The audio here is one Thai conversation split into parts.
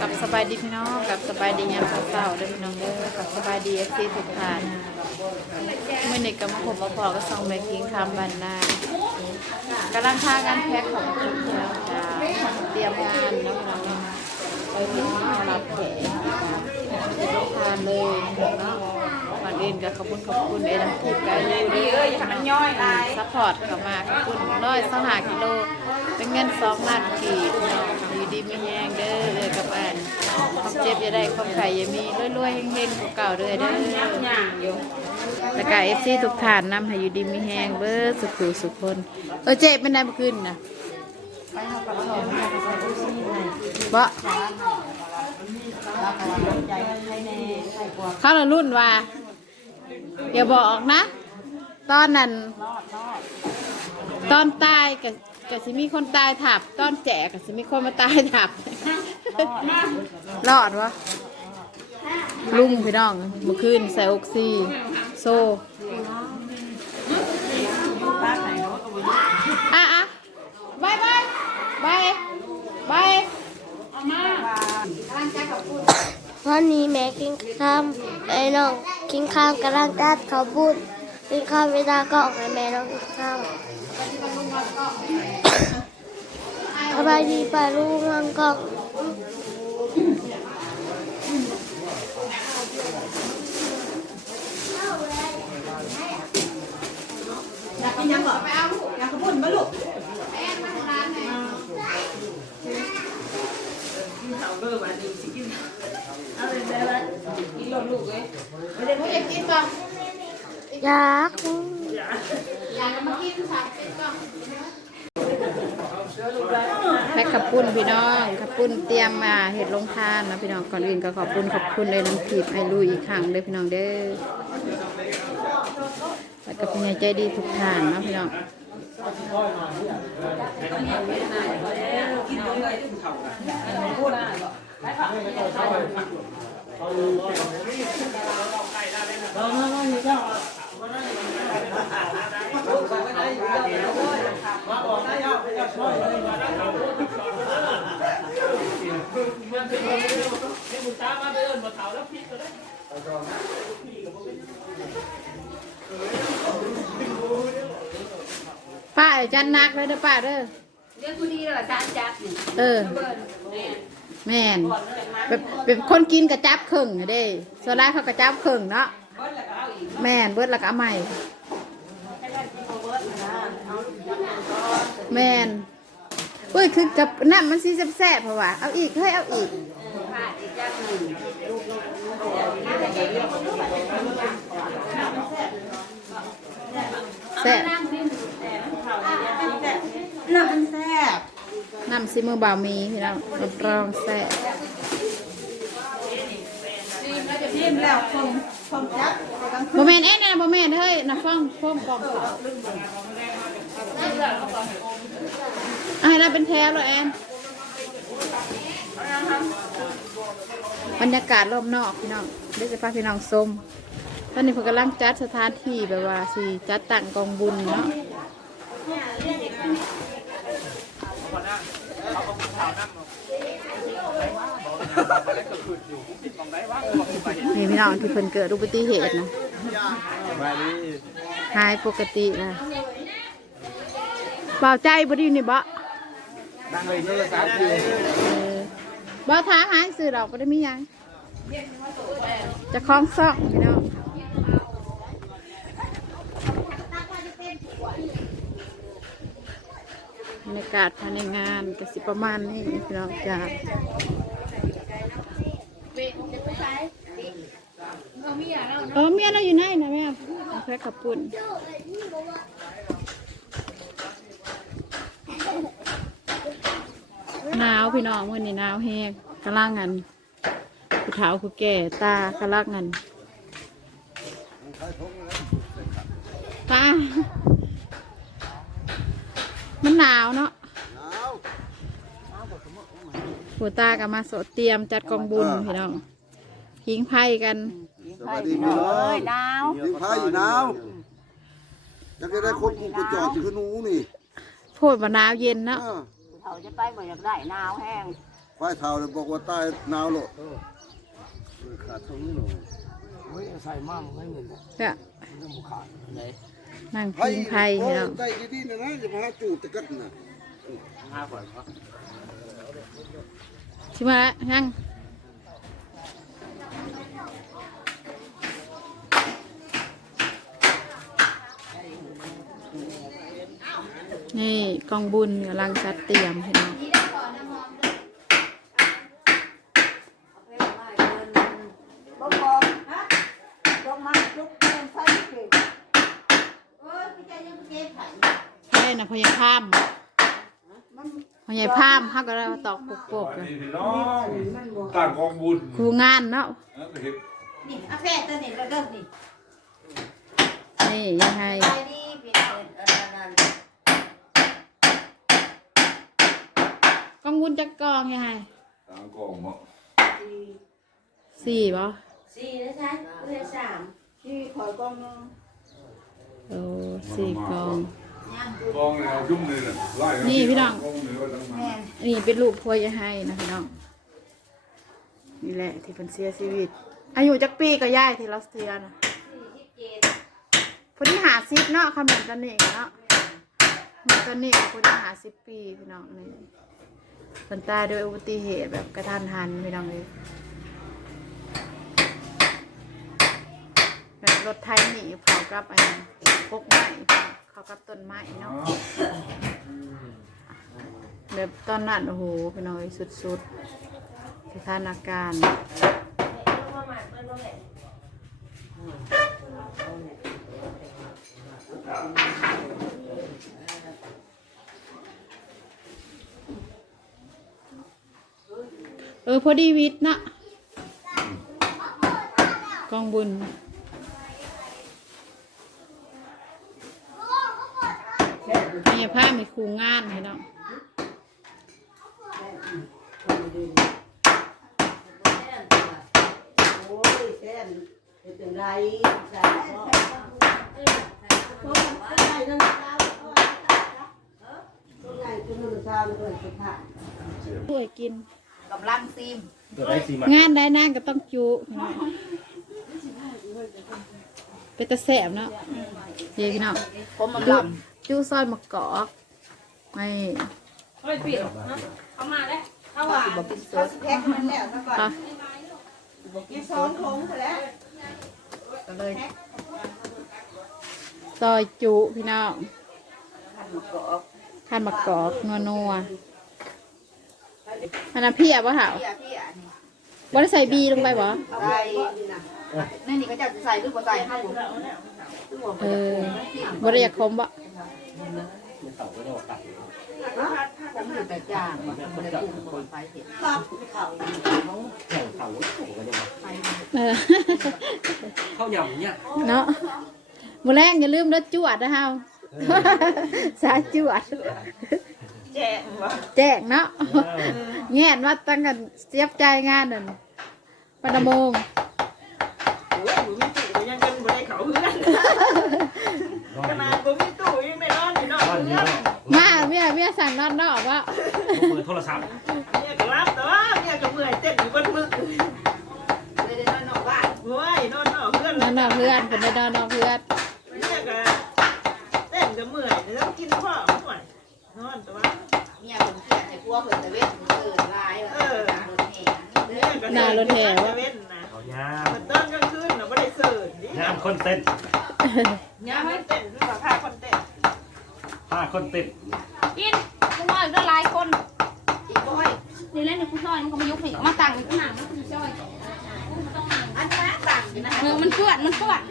กับสบายดีพี่น้องกับสบายดียามเช้าๆเด้พี่น้องเด้อกับสบายดีเอฟซีทุกท่านเมื่อนี้ก็มาพบมาพอก็ส่องแบกิงคำบันนากำลังพากันแพ็คของกินแล้วจ้าเตรียมงานนาะพี่น้องเนาไปถึงรับแขกลูกทานเลยเนาะ อนอื่นก็ขอบคุณขอบคุณเอ็นทีมไกด์เลยเด้ออย่ามันย่อยลายซัพพอร์ตเข้ามาขอบคุณร้อยสหกิโล เป็นเงินสองล้านกีบเนาะอยู่ดีไม่แห้งเด้อเลยกับอันความเจ็บอย่าได้ความไข่อย่ามีรวยๆเฮงๆกว่าเก่าเด้อเด้อแล้วก็เอฟซีทุกท่านนำให้อยู่ดีมีแห้งเบ้อสุขุสุขคน เออเจ็บเป็นได้เมื่อคืนน่ะไปทำกับสองไปใส่ตู้ซีให้บ่แล้วก็ลงใจให้แน่ให้กว่าเข้าละรุ่นว่า อย่าบอกนะ ตอนนั้นรอดรอดตอนตายก็ก็สิมีคนตายถับ ตอนแจกก็สิมีคนมาตายถับรอดวะลุงพี่น้องเมื่อคืนใส่ออกซีโซป้าไหนรถอะอะบายบายบายบายวันนี้แม่กินข้ามไอ้น้อง กินข้ามกำลังจัดเขาพูดกินข้ามเวลาก็ออกให้แม่น้องกินข้าวสบายดีป่าลูกมังกอกอยากกินยังเหรออยากขบุญมาลูกเอาเลยได้แล้วกินห ล่นลูกเลยไม่ได้อยากกินป่ะอยากอยากมากินค่ะเป็นก่อนแพ็คขับปุ้นพี่น้องขับปุ้นเตรียมมาเห็ดลงทานนะพี่น้องก่อนอื่นก็ขอบคุณขอบคุณเลยน้ำผิบไอ้ลุยอีกครั้งเด้อพี่น้องเด้อแล้วก็เป็นไงใจดีทุกท่านนะพี่น้อง ป้าไอ้จันนักเลยเด้อป้าเด้อเรื่องผู้ดีแล้วจานจัดนี่เออ แม่น แบบแบบคนกินกระจับครึ่งอะเด้ส่วนแรกเขากระจับครึ่งเนาะเบิ้ลแล้วก็เอาอีกแม่นเบิดแล้วก็เอาใหม่ให้ได้กินเบิ้ลนะเอาจับก่อนแม่นเอ้ยคือกับน้ำมันสีแซ่บๆเพราะว่าเอาอีกเฮ้ยเอาอีกผ้าอีกจับหนึ่งแซ่บน้ำมันแซ่บน้ำซีมือบ่าวมีพี่น้องรับรองแซ่บชิ มแล้วคงคงจับโมเมนเอ็นนะโมเมนเฮ้ยนะฟังพ่มกล่องอะให้เราเป็นแถวเลยแอนบรรยากาศรอบนอกพี่น้องเดี๋ยวจะพาพี่น้องชมตอนนี้กำลังจัดสถานที่แบบว่าสิจัดตั้งกองบุญเนาะ นี่พี่น้องที่เพิ่นเกิดอุบัติเหตุนะมาดิหายปกตินะเบาใจบ่ดีนี่บ่นั่งเลยโทรศัพท์อยู่เออบ่ท้าหายสื่อดอกบ่ได้มีหยังจะคล้องซ่องพี่น้องบรรยากาศภายในงานก็สิประมาณนี้พี่น้องจ้า เออเมียเราอยู่ไหนนะแม่แค่ขับปุ่นหนาวพี่น้องวันนี้หนาวแห้งกำลังงันผู้เฒ่าผู้แก่ตากำลังงันตามันหนาวเนาะ ผู้ตาก็มาโสดเตรียมจัดกองบุญพี่น้องพิงไพ่กัน สวัสดีพี่น้องหนาวยิงพายอยู่หนาวอยากจะได้คนกูกระจอดอยู่คือหนูนี่พูดว่าหนาวเย็นเนาะเออเขาจะไปบ่อยากได้หนาวแห้งไปป้ายเท้าเลยบอกว่าใต้หนาวโลดขาดตรงนี้หนูเฮ้ยใส่มากมันไม่เงินเลยก็มันจะบุขาดไหนนั่งพิงไพ่พี่น้องใต้ดีๆนะนะอย่ามาหาจูดตะกัดนะห้าก่อนครับ ชิมาละยังนี่กองบุญกำลังจัดเตรียมพี่น้องบ่บอกฮะลงมาลุกเดินไฟเก่งเออพี่ใจยังเก็บไผ่ใช่นะพยายาม มันพยายพามเขาก็เลยตอกปกๆเลยนี่พี่น้องต่างกองบุญครูงานเนาะเออเห็นนี่อาแฟตัวนี้แล้วเด้อนี่นี่ยังไงไปดีพี่น้องเออนั่นกองบุญจักกองยังไงต่างกองเนาะสี่บ่สี่นะจ๊ะเรียนสามที่ขอยกองนึงโอ้สี่กองยัง กองเนี่ยยุ่งเลยนะไล่กันี่พี่น้องกองเหนือก็ต้องมาแม่นอันนี้เป็นลูกพัวยังไงนะพี่น้องนี่แหละที่เป็นเสียชีวิต อายุจักปีก็ย่ายที่รัสเซียนะสี่สิบเจ็ดพอดีหาซิปเนาะคำเหมือนกันนี่เนาะเหมือนกันนี่พอดีหาซิปปีพี่น้องนี่คนตายโดยอุบัติเหตุแบบกระทันหันพี่น้องเลย รถไทยหนีเผากับอันพกไม้เขากับต้นไม้เนาะแบบตอนนั้นโอ้โหพี่น้องเอ้ยสุดๆสถานการณ์เออพอดีวิทย์นะกองบุญมีผ้ามี ครูงานให้เนาะโอ้ยแค่นเป็นจังไรใส่บ่โอ้ยใส่นั่นแล้วตัวใหญ่ตัวนึงชาวเลยสุภาพช่วยกิน กำลังซีมตัวได้สีมันงานได้นางก็ต้องจุพี่น้องเป็นตะแสบเนาะเย้พี่น้องผมมันจุลจุซอยมะกอก ไม่ำบอกกินโซดแพ็คมันแล้วซะก่อนค่ะกินสองถุงซะแล้วก็เลยซอยจุพี่น้องหั่นมะกอกขั้นมะกอกนัวนัวๆอันนั้นพี่อะวะเหรอพี่อะพี่อะนี่ว่าได้ใส่บีลงไปบ่ใส่นี่นี่ก็จะใส่หรือบ่ใส่ข้าวหมูเออบ่ได้อยากคมบ่ จะมีแต่จางบ่ได้ปรุงบ่ไปเห็ดข้าวแข่งเขาถูกกันยังไงเออ ข้าวหยำเนี่ยเนาะมื้อแรงอย่าลืมเด้อจวดนะเฮาสายจวด แจ้งบ่แจ้งเนาะแง่นว่าตั้งกันเสียบใจงานนั่นปานโมงโอ้ยบ่มีตู้ก็ยังกันบ่ได้เขาเฮือนขนาดบ่มีตู้ยังได้น อนอยู่นอกเฮือนมาเมียเมียสั่งนอนนอกว่าเปิดโทรศัพท์เนี่ยก็รับแต่ว่าเนี่ยก็เมื่อยเต้นอยู่เบนมือเลยได้นอนนอกบ้านโอ้ยนอนนอกเฮือนนอนนอกเพื่อนเป็นได้นอนนอกเพื่อน เนี่ยก็เต้นก็เมื่อยแล้วกินข้าวห่วยนอนแต่ว่า เมียเพิ่นเครียดให้กลัวเพิ่นตะเวนเพิ่นเกินหลายว่าเออรถแห่ เนี่ยก็เต้นเว้นนะ เอาย่า มันตอนกลางคืนน่ะบ่ได้เสิร์ฟดิ ย่ามคนเต้น ยามเต้นหรือว่าพาคนเต้น ผ้าคนเต้น กินกูน้อยก็หลายคน อีกบ่อย นี่เล่นในกูซอยมันก็มายุกนี่เอามาตั้งในข้างหน้มันกูซอยอันนั้ต่างนะเออมันปื้อนมันเปื้อน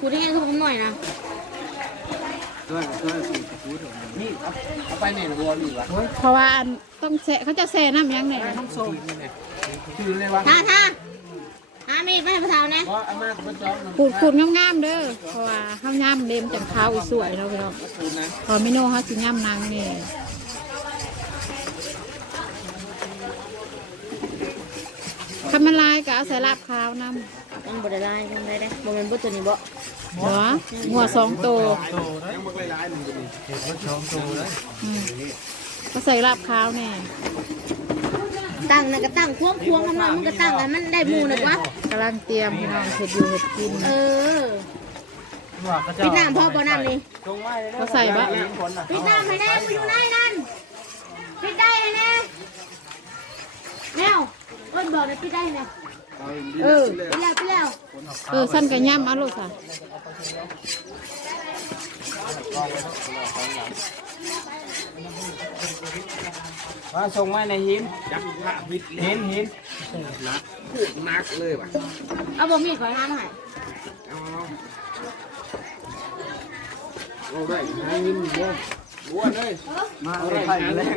กูได้ไงกูทำหน่อยนะนี่เอาไปไหนนะวัวนี่วะเพราะว่าต้องแช่เขาจะแช่น้ำยังไงคือเลยวะท่าท่าหามีดไปให้พระเท้านะขูดขูดงามๆเด้อเพราะว่าข้าวย่ำเล็มจังขาอีสวยเนาะพี่น้องคุณนะพอไม่โน่เขาสิย่ำนางนี่คำ มันลายก็เอาใส่ลาบขาวน้ำมันบ่ได้ได้มันได้ได้บ่แม่นบ่ตัวนี้บ่หัวหัวสองตัวยังมึงหลายๆมึงจะมีเห็ดว่าช้อมโตเลยอืมก็ใส่ลาบขาวแน่ตั้งนะก็ตั้งควงควงกันมามึงก็ตั้งให้มันได้หมูนะวะกำลังเตรียมพี่น้องเห็ดอยู่เห็ดกิน เออปิดน้ำพ่อบ่น้ำนี่เขาใส่บะปิดน้ำให้แน่กูอยู่ไหนนั่นปิดได้ให้แน่แมว เอิ้นบอกนะปิดได้แน่เออปิดแล้วปิดแล้วเออสั้นกับย่ำเอาลูกค่ะมาส่งมาในหินจักพระวิทย์หินหินเอาบ่มีดขอทานหน่อยเอาได้หาเงินบ่บัวเลยมาเลยไผ่แรง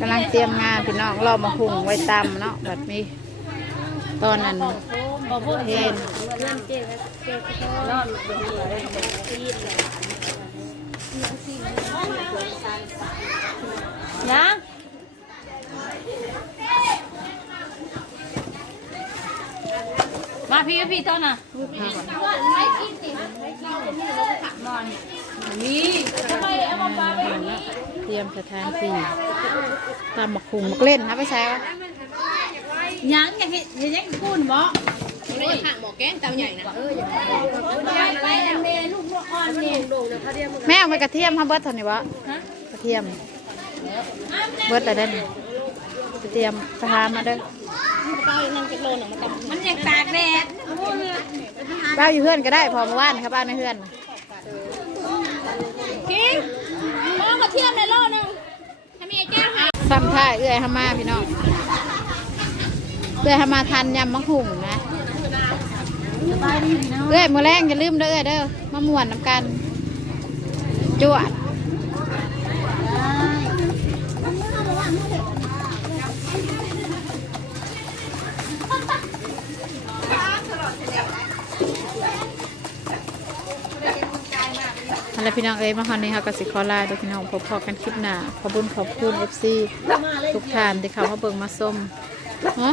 กำลังเตรียมงานพี่น้องเรามาหุงไว้ตำเนาะแบบนี้ตอนนั้นเห็นยังมาพี่พี่ต้นน่ะ นี่ทำไมเอามาปลาไปนี่เตรียมสถานที่ตำหมักหุงหมักเล่นนะไปใช้วะยังยังเห็นยังพูดบ่ไม่ได้ข้างบอกแกงเตาใหญ่นะเออไปเมลูกลูกอ่อนนี่แม่เอาไปกระเทียมฮะเบิร์ตเท่านี้วะกระเทียม เบิร์ตอะไรเด้นกระเทียมไปหามาเด้อมันอยากตากแดดบ้าอยู่เพื่อนก็ได้พอเมื่านครับบ้านในเพื่อน คิงมองกระเทียมในโลนึงทำไมแก้วหาซ้ำท่าเอื้อยฮามาพี่น้องเอื้อยฮามาทันยำมะหุงนะเอื้อยมือแรงอย่าลืมเด้อเอื้อยเด้อมาม่วนน้ำกันจวด อะไรพี่น้องเอ้ยมาฮอนนี้ค่ะกสิคอลาเด้อพี่น้องพบพอกันคลิปหน้าขอบุญขอบคุณเอฟซีทุกท่านที่เขามาเบิ่งมาส้มฮะ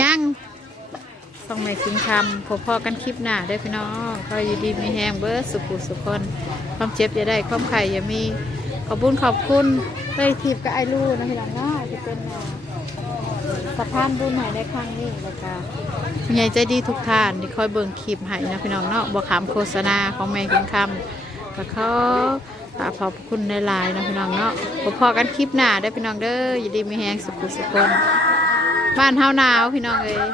ยังส่องไม่ทิ้งคำพบพอกันคลิปหน้าเด้พี่น้องขออยู่ดีมีแหงเบิร์สุขุสุขคนความเจ็บอย่าได้ความไข่อย่ามีขอบุญขอบคุณเต้ทิพย์กับไอรูนะพี่น้องเนาะที่เป็นสะพานบุญใหม่ในครั้งนี้แล้วก็ผู้ใหญ่ใจดีทุกท่านที่คอยเบิ่งคลิปให้นะพี่น้องเนาะบ่ขามโฆษณาของแม่กินคำ ก็ขอฝาขอบคุณในไลน์นะพี่น้องเนาะพบพอกันคลิปหน้าได้พี่น้องเด้ออย่าดีมีแหงสุขุสุขคนบ้านเฮาหนาวพี่น้องเอ้ย